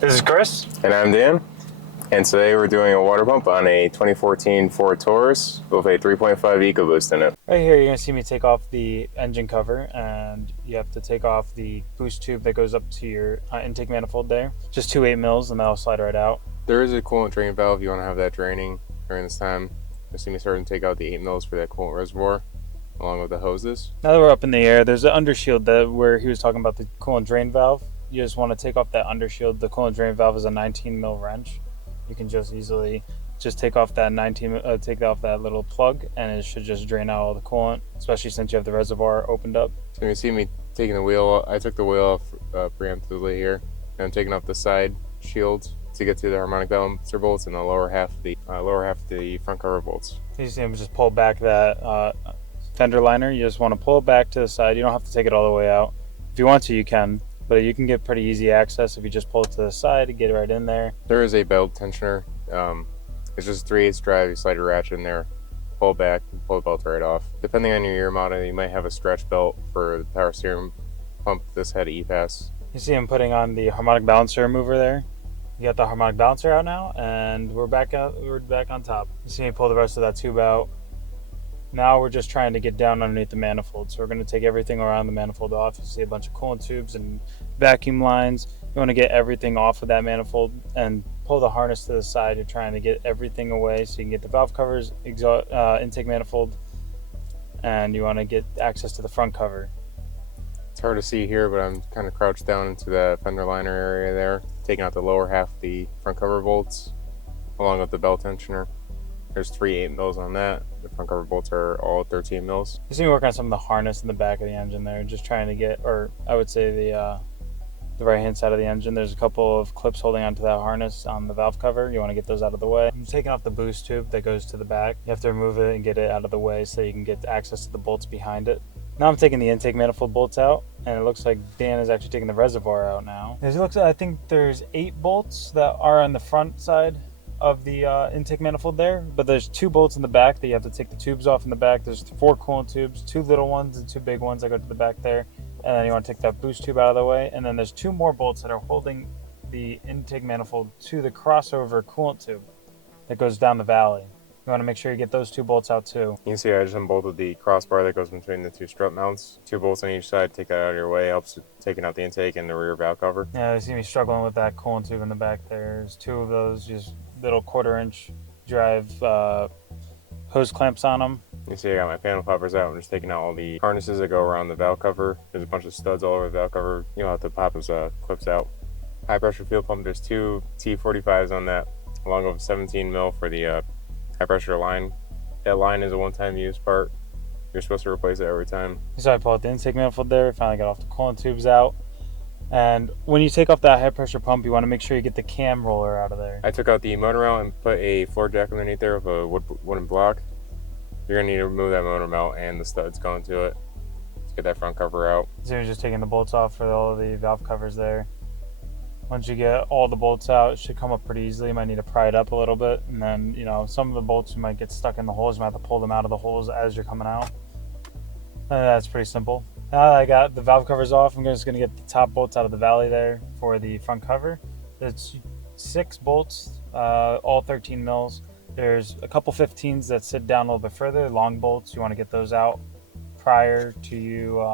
This is Chris. And I'm Dan. And today we're doing a water pump on a 2014 Ford Taurus with a 3.5 Ecoboost in it. Right here, you're going to see me take off the engine cover, and you have to take off the boost tube that goes up to your intake manifold there. Just 2 8 mils, and that'll slide right out. There is a coolant drain valve. You want to have that draining during this time. You'll see me starting to take out the 8 mils for that coolant reservoir, along with the hoses. Now that we're up in the air, there's an undershield where he was talking about the coolant drain valve. You just want to take off that undershield. The coolant drain valve is a 19 mil wrench. You can just easily take off that take off that little plug, and it should just drain out all the coolant, especially since you have the reservoir opened up. So you see me taking the wheel. I took the wheel off preemptively here, and I'm taking off the side shields to get to the harmonic balancer bolts and the lower half of the front cover bolts. You see him just pull back that fender liner. You just want to pull it back to the side. You don't have to take it all the way out. If you want to, you can. But you can get pretty easy access if you just pull it to the side and get it right in there. There is a belt tensioner. It's just 3/8 drive. You slide a ratchet in there, pull back, and pull the belt right off. Depending on your year model, you might have a stretch belt for the power steering pump. This had EPAS. You see him putting on the harmonic balancer remover there. You got the harmonic balancer out now, and we're back on top. You see me pull the rest of that tube out. Now we're just trying to get down underneath the manifold. So we're going to take everything around the manifold off. You see a bunch of coolant tubes and vacuum lines. You want to get everything off of that manifold and pull the harness to the side. You're trying to get everything away so you can get the valve covers, intake manifold, and you want to get access to the front cover. It's hard to see here, but I'm kind of crouched down into the fender liner area there, taking out the lower half of the front cover bolts, along with the belt tensioner. There's 3 8 mils on that. The front cover bolts are all 13 mils. You see me work on some of the harness in the back of the engine there, just trying to get, or I would say the right hand side of the engine. There's a couple of clips holding onto that harness on the valve cover. You want to get those out of the way. I'm taking off the boost tube that goes to the back. You have to remove it and get it out of the way so you can get access to the bolts behind it. Now I'm taking the intake manifold bolts out, and it looks like Dan is actually taking the reservoir out now. I think there's 8 bolts that are on the front side of the intake manifold there, but there's 2 bolts in the back that you have to take the tubes off in the back. There's 4 coolant tubes, 2 little ones and 2 big ones that go to the back there, and then you want to take that boost tube out of the way, and then there's 2 more bolts that are holding the intake manifold to the crossover coolant tube that goes down the valley. You want to make sure you get those 2 bolts out too. You can see I just unbolted the crossbar that goes between the 2 strut mounts. 2 bolts on each side. Take that out of your way. Helps with taking out the intake and the rear valve cover. Yeah, you see me struggling with that coolant tube in the back there. There's 2 of those, just little 1/4-inch drive hose clamps on them. You see I got my panel poppers out. I'm just taking out all the harnesses that go around the valve cover. There's a bunch of studs all over the valve cover. You'll have to pop those clips out. High pressure fuel pump. There's 2 T45s on that, along with 17 mil for the high pressure line. That line is a one-time use part. You're supposed to replace it every time. So I pulled out the intake manifold there. Finally got off the coolant tubes out. And when you take off that high pressure pump, you want to make sure you get the cam roller out of there. I took out the motor mount and put a floor jack underneath there with a wooden block. You're going to need to remove that motor mount and the studs going to it to get that front cover out. So you're just taking the bolts off for all of the valve covers there. Once you get all the bolts out, it should come up pretty easily. You might need to pry it up a little bit, and then some of the bolts you might get stuck in the holes. You might have to pull them out of the holes as you're coming out. That's pretty simple. Now that I got the valve covers off, I'm just going to get the top bolts out of the valley there for the front cover. It's 6 bolts, all 13 mils. There's a couple 15s that sit down a little bit further, long bolts. You want to get those out prior to you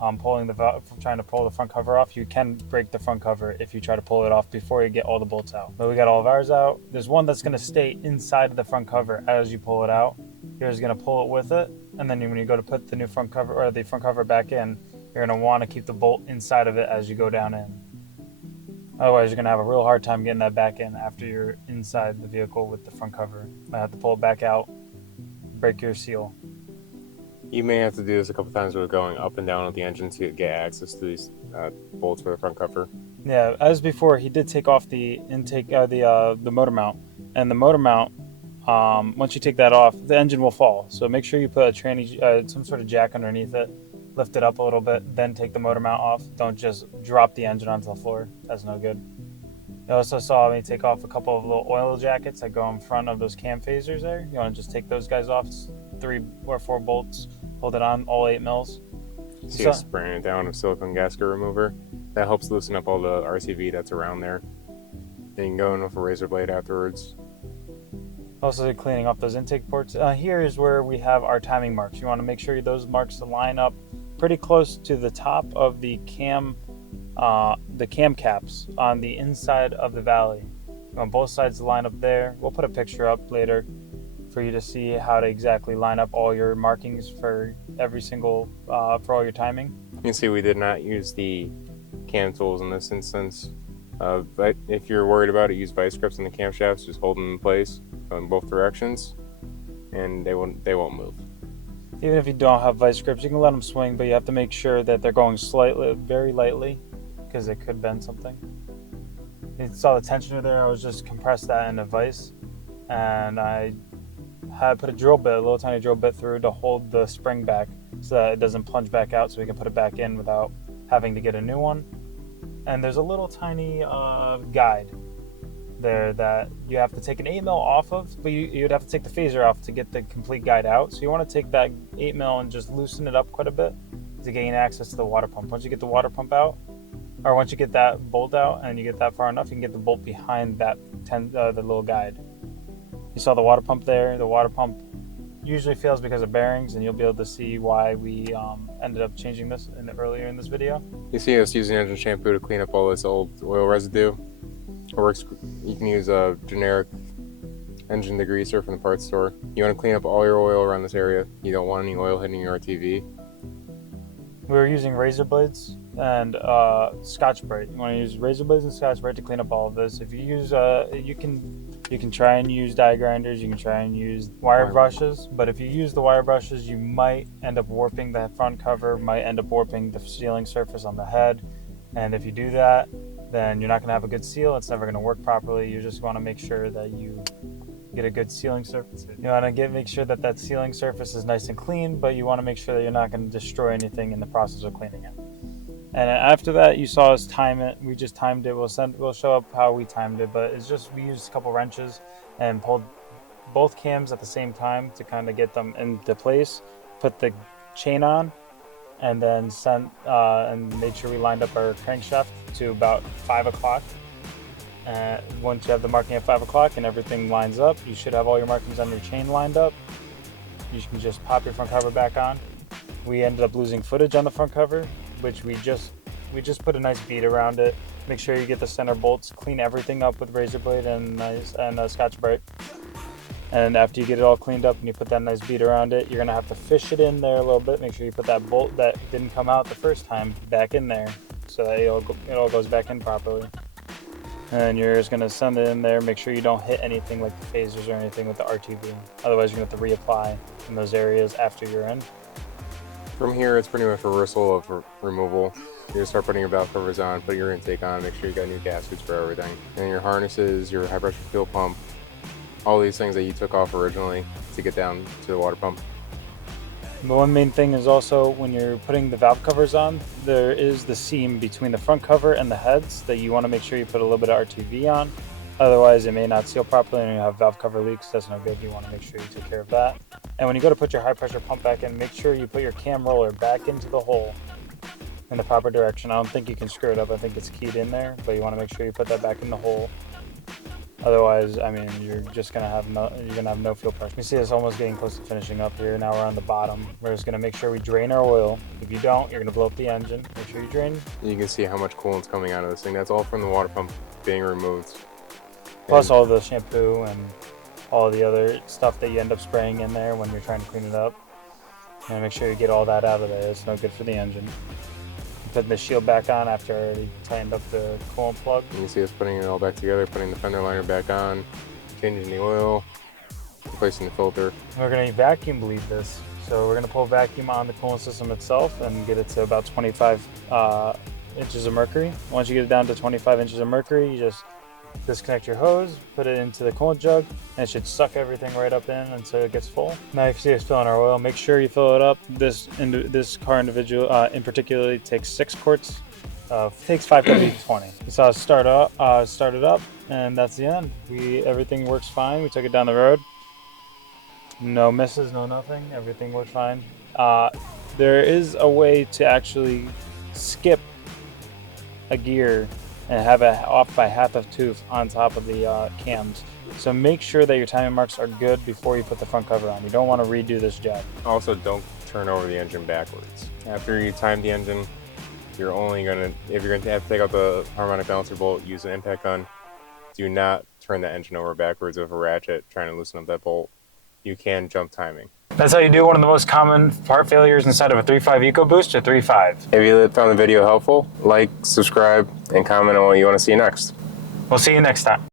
trying to pull the front cover off. You can break the front cover if you try to pull it off before you get all the bolts out. But we got all of ours out. There's one that's going to stay inside of the front cover as you pull it out. You're just going to pull it with it, and then when you go to put the new front cover or the front cover back in, you're going to want to keep the bolt inside of it as you go down in. Otherwise, you're going to have a real hard time getting that back in after you're inside the vehicle with the front cover. You might have to pull it back out, break your seal. You may have to do this a couple times with going up and down with the engine to get access to these bolts for the front cover. Yeah, as before, he did take off the intake, the motor mount, and the motor mount. Once you take that off, the engine will fall. So make sure you put a tranny, some sort of jack underneath it, lift it up a little bit, then take the motor mount off. Don't just drop the engine onto the floor. That's no good. You also saw me take off a couple of little oil jackets that go in front of those cam phasers there. You want to just take those guys off. It's 3 or 4 bolts. Hold it on, all 8 mils. See us spraying it down with silicone gasket remover. That helps loosen up all the RCV that's around there. Then you can go in with a razor blade afterwards. Also cleaning up those intake ports. Here is where we have our timing marks. You want to make sure those marks line up pretty close to the top of the cam caps on the inside of the valley. You want both sides to line up there. We'll put a picture up later for you to see how to exactly line up all your markings for every single, for all your timing. You can see we did not use the cam tools in this instance. But if you're worried about it, use vice grips in the camshafts. Just hold them in place in both directions, and they won't move. Even if you don't have vice grips, you can let them swing, but you have to make sure that they're going slightly, very lightly, because it could bend something. You saw the tensioner there. I was just compressed that in a vise, and I had put a drill bit, a little tiny drill bit through to hold the spring back so that it doesn't plunge back out, so we can put it back in without having to get a new one. And there's a little tiny guide there that you have to take an 8mm off of, but you'd have to take the phaser off to get the complete guide out. So you want to take that 8mm and just loosen it up quite a bit to gain access to the water pump. Once you get the water pump out, or once you get that bolt out and you get that far enough, you can get the bolt behind that the little guide. You saw the water pump there. The water pump usually fails because of bearings, and you'll be able to see why we ended up changing this earlier in this video. You see us using engine shampoo to clean up all this old oil residue. It works. You can use a generic engine degreaser from the parts store. You want to clean up all your oil around this area. You don't want any oil hitting your RTV. We were using razor blades and Scotch-Brite. You want to use razor blades and Scotch-Brite to clean up all of this. If you use, you can try and use die grinders. You can try and use wire brushes. But if you use the wire brushes, you might end up warping the front cover. Might end up warping the sealing surface on the head. And if you do that, then you're not going to have a good seal. It's never going to work properly. You just want to make sure that you get a good sealing surface. You want to make sure that that sealing surface is nice and clean, but you want to make sure that you're not going to destroy anything in the process of cleaning it. And after that, you saw us time it. We just timed it. We'll show up how we timed it, but it's just we used a couple wrenches and pulled both cams at the same time to kind of get them into place. Put the chain on, and then and made sure we lined up our crankshaft to about 5 o'clock. Once you have the marking at 5 o'clock and everything lines up, you should have all your markings on your chain lined up. You can just pop your front cover back on. We ended up losing footage on the front cover, which we just put a nice bead around it. Make sure you get the center bolts, clean everything up with razor blade and Scotch-Brite. And after you get it all cleaned up and you put that nice bead around it, you're gonna have to fish it in there a little bit. Make sure you put that bolt that didn't come out the first time back in there, so that it all goes back in properly. And you're just gonna send it in there. Make sure you don't hit anything like the phasers or anything with the RTV. Otherwise, you're gonna have to reapply in those areas after you're in. From here, it's pretty much reversal of removal. You just start putting your valve covers on, put your intake on, make sure you got new gaskets for everything. And your harnesses, your high pressure fuel pump, all these things that you took off originally to get down to the water pump. The one main thing is also when you're putting the valve covers on, there is the seam between the front cover and the heads that you want to make sure you put a little bit of RTV on. Otherwise, it may not seal properly and you have valve cover leaks. That's no good. You want to make sure you take care of that. And when you go to put your high pressure pump back in, make sure you put your cam roller back into the hole in the proper direction. I don't think you can screw it up. I think it's keyed in there, but you want to make sure you put that back in the hole. Otherwise, I mean, you're just gonna have no fuel pressure. You see us almost getting close to finishing up here. Now we're on the bottom. We're just gonna make sure we drain our oil. If you don't, you're gonna blow up the engine. Make sure you drain. You can see how much coolant's coming out of this thing. That's all from the water pump being removed. Plus all the shampoo and all the other stuff that you end up spraying in there when you're trying to clean it up. And make sure you get all that out of there. It's no good for the engine. Put the shield back on after I already tightened up the coolant plug. You can see us putting it all back together, putting the fender liner back on, changing the oil, replacing the filter. We're going to vacuum bleed this. So we're going to pull vacuum on the coolant system itself and get it to about 25 inches of mercury. Once you get it down to 25 inches of mercury, you just disconnect your hose, put it into the coolant jug, and it should suck everything right up in until it gets full. Now you can see us filling our oil. Make sure you fill it up. This car in particular takes 6 quarts. Takes 5 to be 20. You saw us start it up, and that's the end. Everything works fine. We took it down the road. No misses, no nothing. Everything worked fine. There is a way to actually skip a gear and have it off by half a tooth on top of the cams. So make sure that your timing marks are good before you put the front cover on. You don't want to redo this job. Also, don't turn over the engine backwards. After you time the engine, you're only gonna, if you're gonna have to take out the harmonic balancer bolt, use an impact gun. Do not turn the engine over backwards with a ratchet trying to loosen up that bolt. You can jump timing. That's how you do one of the most common part failures inside of a 3.5 Ecoboost or 3.5. If you found the video helpful, like, subscribe, and comment on what you want to see next. We'll see you next time.